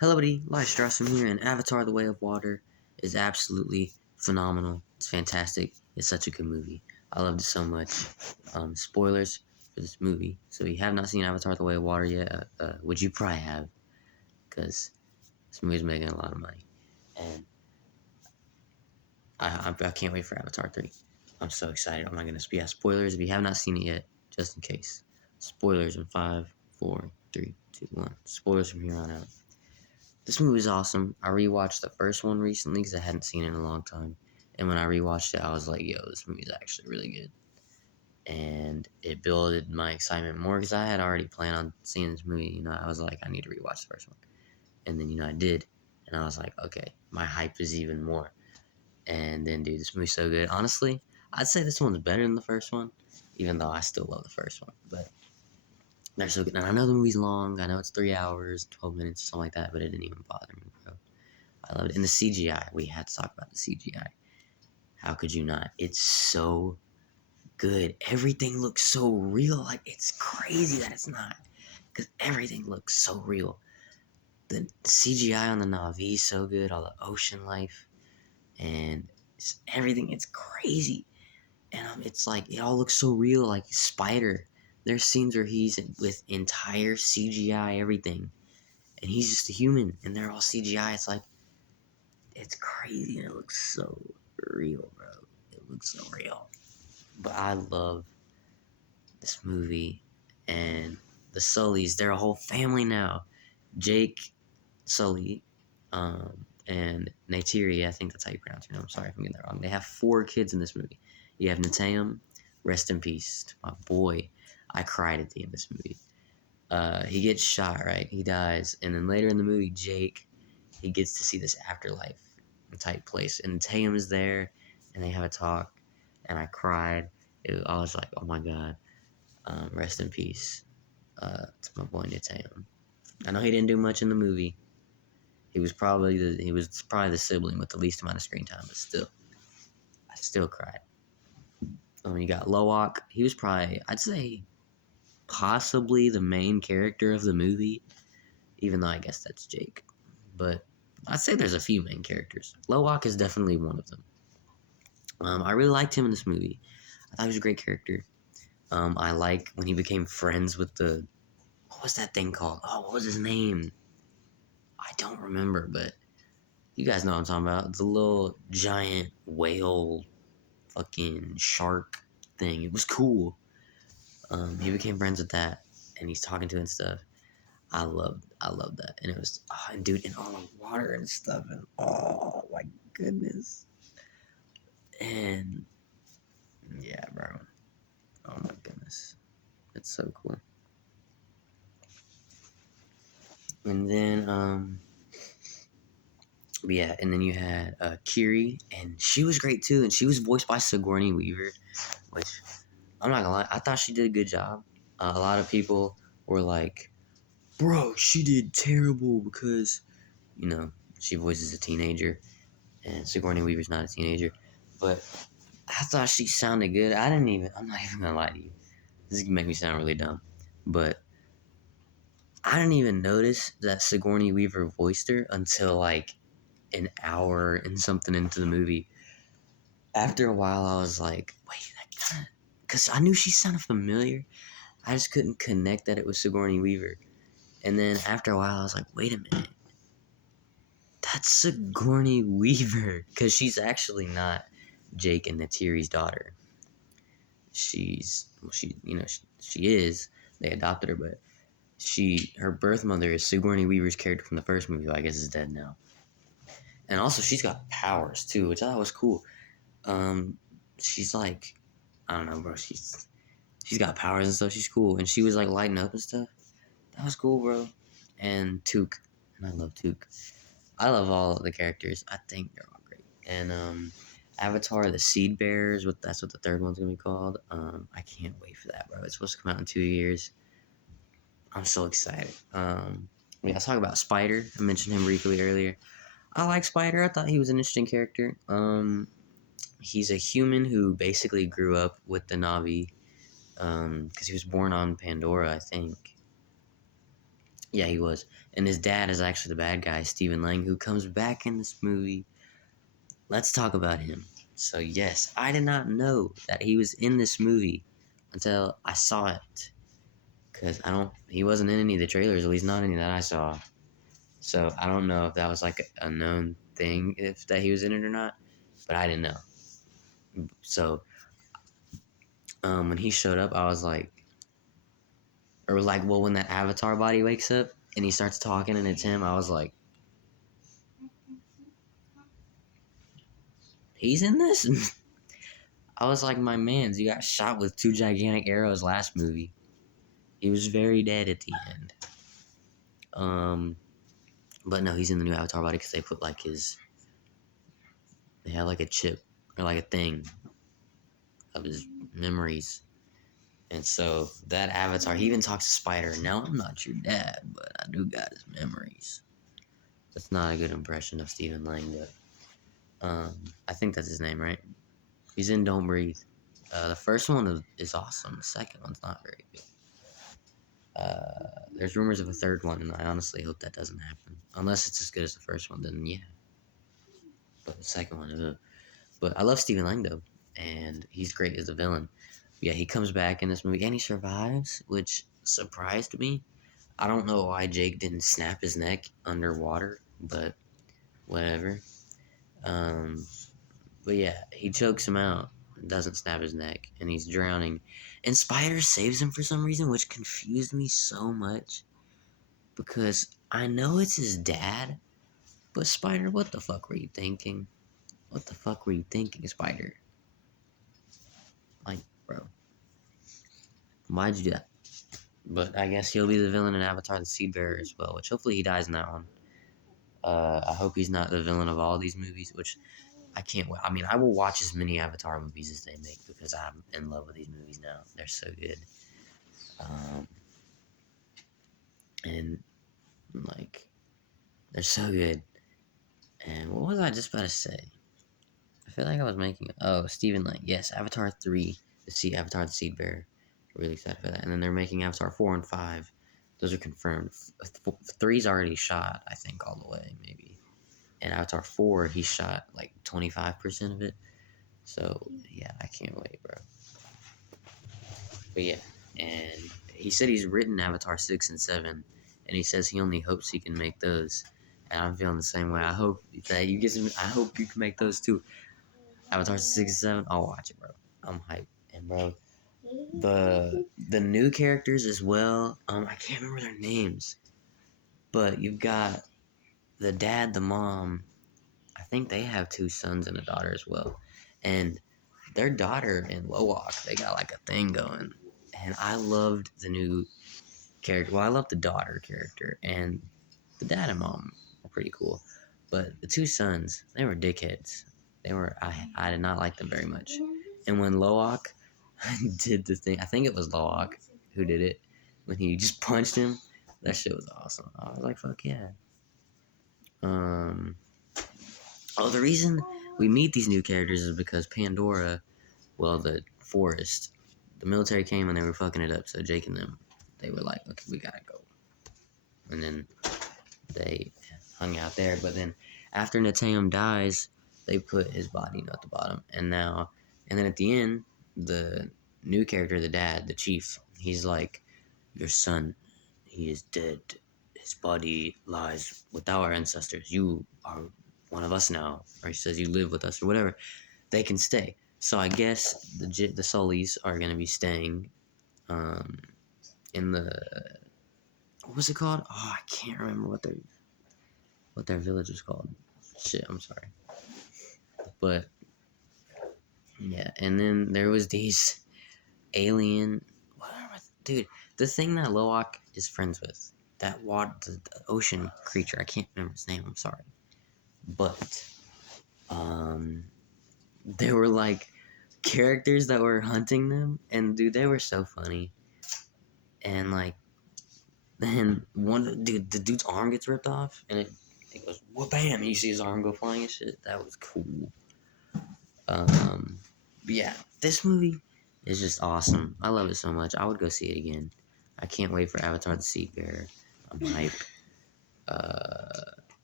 Hello, buddy. Life Strawson here, and Avatar: The Way of Water is absolutely phenomenal. It's fantastic. It's such a good movie. I loved it so much. Spoilers for this movie. So, if you have not seen Avatar: The Way of Water yet, which you probably have, because this movie's making a lot of money, and I can't wait for Avatar 3. I'm so excited. Oh my goodness. But yeah, spoilers if you have not seen it yet, just in case. Spoilers in 5, 4, 3, 2, 1. Spoilers from here on out. This movie is awesome. I rewatched the first one recently because I hadn't seen it in a long time. And when I rewatched it, I was like, yo, this movie is actually really good. And it builded my excitement more because I had already planned on seeing this movie. I was like, I need to rewatch the first one. And then, I did. And I was like, okay, my hype is even more. And then, dude, this movie's so good. Honestly, I'd say this one's better than the first one, even though I still love the first one. But they're so good. And I know the movie's long. I know it's 3 hours, 12 minutes, something like that, but it didn't even bother me, bro. I love it. And the CGI, we had to talk about the CGI. How could you not? It's so good. Everything looks so real. Like, it's crazy that it's not. Because everything looks so real. The CGI on the Na'vi is so good. All the ocean life. And everything. It's crazy. And it's like, it all looks so real. Like, Spider. There's scenes where he's with entire CGI everything. And he's just a human. And they're all CGI. It's like, it's crazy and it looks so real, bro. It looks so real. But I love this movie and the Sullys. They're a whole family now. Jake Sully, and Neytiri, I think that's how you pronounce her name. I'm sorry if I'm getting that wrong. They have 4 kids in this movie. You have Neteyam, rest in peace to my boy. I cried at the end of this movie. He gets shot, right? He dies. And then later in the movie, Jake, he gets to see this afterlife type place. And Tatum is there, and they have a talk, and I cried. I was like, oh my God, rest in peace to my boy Tatum. I know he didn't do much in the movie. He was probably the sibling with the least amount of screen time, but still, I still cried. You got Loak. He was probably, I'd say, possibly the main character of the movie, even though I guess that's Jake. But I'd say there's a few main characters. Loak is definitely one of them. I really liked him in this movie. I thought he was a great character. I like when he became friends with what was that thing called? Oh, what was his name? I don't remember, but you guys know what I'm talking about. The little giant whale fucking shark thing. It was cool. He became friends with that, and he's talking to it and stuff. I loved that, and it was, and dude, in all the water and stuff, and oh my goodness, and yeah, bro, oh my goodness, it's so cool. And then yeah, and then you had Kiri, and she was great too, and she was voiced by Sigourney Weaver, which I'm not gonna lie, I thought she did a good job. A lot of people were like, "Bro, she did terrible because she voices a teenager, and Sigourney Weaver's not a teenager." But I thought she sounded good. I'm not even gonna lie to you. This is gonna make me sound really dumb, but I didn't even notice that Sigourney Weaver voiced her until like an hour and something into the movie. After a while, I was like, wait, that kind of... Because I knew she sounded familiar. I just couldn't connect that it was Sigourney Weaver. And then after a while, I was like, wait a minute. That's Sigourney Weaver. Because she's actually not Jake and Neytiri's daughter. She is. They adopted her, but her birth mother is Sigourney Weaver's character from the first movie, who I guess is dead now. And also, she's got powers, too, which I thought was cool. She's like, I don't know, bro. She's got powers and stuff. She's cool, and she was like lighting up and stuff. That was cool, bro. And Took, and I love Took. I love all of the characters. I think they're all great. And Avatar: The Seed Bearers. That's what the third one's gonna be called. I can't wait for that, bro. It's supposed to come out in 2 years. I'm so excited. Yeah, let's talk about Spider. I mentioned him briefly earlier. I like Spider. I thought he was an interesting character. He's a human who basically grew up with the Na'vi, because he was born on Pandora, I think. Yeah, he was. And his dad is actually the bad guy, Stephen Lang, who comes back in this movie. Let's talk about him. So, yes, I did not know that he was in this movie until I saw it. Because he wasn't in any of the trailers, at least not any that I saw. So, I don't know if that was like a known thing, if that he was in it or not. But I didn't know. So, when he showed up, I was like, or like, well, when that Avatar body wakes up and he starts talking and it's him, I was like, he's in this? I was like, my man's, you got shot with 2 gigantic arrows last movie. He was very dead at the end. But no, he's in the new Avatar body because they put like they have like a chip or like a thing of his memories. And so that Avatar, he even talks to Spider. Now I'm not your dad, but I do got his memories. That's not a good impression of Stephen Lang, but I think that's his name, right? He's in Don't Breathe. The first one is awesome. The second one's not very good. There's rumors of a third one, and I honestly hope that doesn't happen. Unless it's as good as the first one, then yeah. But the second one is. But I love Stephen Lang though, and he's great as a villain. Yeah, he comes back in this movie and he survives, which surprised me. I don't know why Jake didn't snap his neck underwater, but whatever. Um, but yeah, he chokes him out, doesn't snap his neck, and he's drowning. And Spider saves him for some reason, which confused me so much. Because I know it's his dad, but Spider, what the fuck were you thinking? What the fuck were you thinking, Spider? Like, bro, why'd you do that? But I guess he'll be the villain in Avatar the Seedbearer as well, which hopefully he dies in that one. I hope he's not the villain of all these movies, which I can't wait. I mean, I will watch as many Avatar movies as they make because I'm in love with these movies now. They're so good. And, like, they're so good. And what was I just about to say? I feel like I was making. Oh, Stephen Lang. Yes, Avatar 3. Avatar the Seedbearer. Really excited for that. And then they're making Avatar 4 and 5. Those are confirmed. 3's already shot, I think, all the way, maybe. And Avatar 4, he shot like 25% of it. So, yeah, I can't wait, bro. But yeah, and he said he's written Avatar 6 and 7, and he says he only hopes he can make those. And I'm feeling the same way. I hope that you get some. I hope you can make those too. Avatar 6 and 7, I'll watch it, bro. I'm hyped. And bro, the new characters as well. I can't remember their names, but you've got the dad, the mom. I think they have 2 sons and a daughter as well, and their daughter in Lowak, they got like a thing going. And I loved the new character. Well, I love the daughter character, and the dad and mom were pretty cool, but the 2 sons, they were dickheads. I did not like them very much. And when Loak did the thing, I think it was Loak who did it, when he just punched him, that shit was awesome. I was like, fuck yeah. The reason we meet these new characters is because Pandora, well, the forest, the military came and they were fucking it up. So Jake and them, they were like, okay, we gotta go. And then they hung out there. But then after Nateum dies, they put his body at the bottom. And then at the end, the new character, the dad, the chief, he's like, your son, he is dead. His body lies with our ancestors. You are one of us now. Or he says you live with us or whatever. They can stay. So I guess the Sullys are going to be staying in the... What was it called? Oh, I can't remember what their village was called. Shit, I'm sorry. But yeah, and then there was these alien, dude, the thing that Loak is friends with, that the ocean creature. I can't remember his name. I'm sorry, but there were like characters that were hunting them, and dude, they were so funny. And like, then the dude's arm gets ripped off, and it goes whoop bam, and you see his arm go flying and shit. That was cool. But yeah, this movie is just awesome. I love it so much. I would go see it again. I can't wait for Avatar the Seedbearer. I'm hype.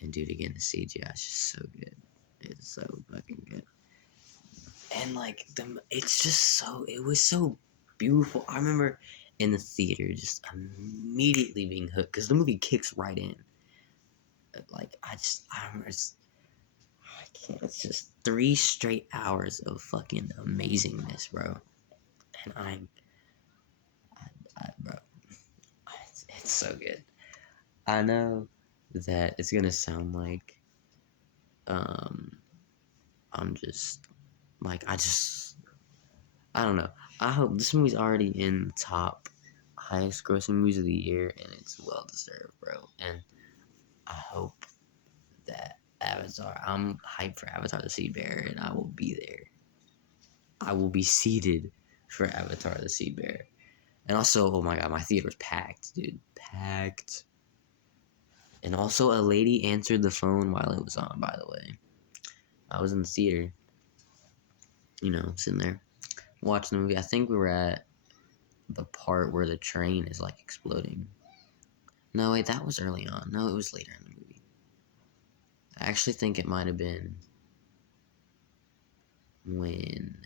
And dude, again, the CGI is just so good. It's so fucking good. And like it's just so it was so beautiful. I remember in the theater just immediately being hooked because the movie kicks right in. Like I remember I can't. It's just 3 straight hours of fucking amazingness, bro. And bro, it's so good. I know that it's gonna sound like um I'm just like I don't know. I hope this movie's already in the top highest grossing movies of the year, and it's well deserved, bro. And I hope that Avatar. I'm hyped for Avatar: The Seabear, and I will be there. I will be seated for Avatar: The Seabear. And also, oh my god, my theater was packed, dude, packed. And also, a lady answered the phone while it was on. By the way, I was in the theater, sitting there watching the movie. I think we were at the part where the train is like exploding. No, wait, that was early on. No, it was later in the movie. I actually think it might have been when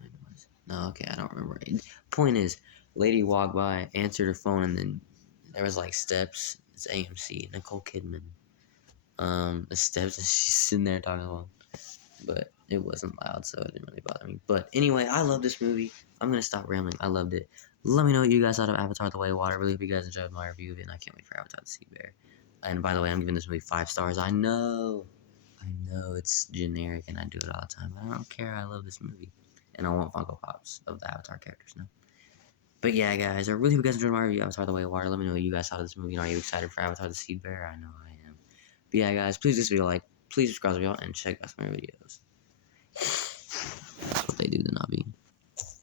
was it? No, okay, I don't remember. Point is, lady walked by, answered her phone, and then there was like steps. It's AMC, Nicole Kidman. The steps, and she's sitting there talking along. But it wasn't loud, so it didn't really bother me. But anyway, I love this movie. I'm gonna stop rambling. I loved it. Let me know what you guys thought of Avatar: The Way of Water. I really hope you guys enjoyed my review of it, and I can't wait for Avatar: The Seabear. And by the way, I'm giving this movie 5 stars. I know it's generic, and I do it all the time, but I don't care. I love this movie, and I want Funko Pops of the Avatar characters now. But yeah, guys, I really hope you guys enjoyed my review of Avatar: The Way of Water. Let me know what you guys thought of this movie. And are you excited for Avatar: The Seabear? I know I am. But yeah, guys, please give this video a like. Please subscribe to y'all and check out some of my videos.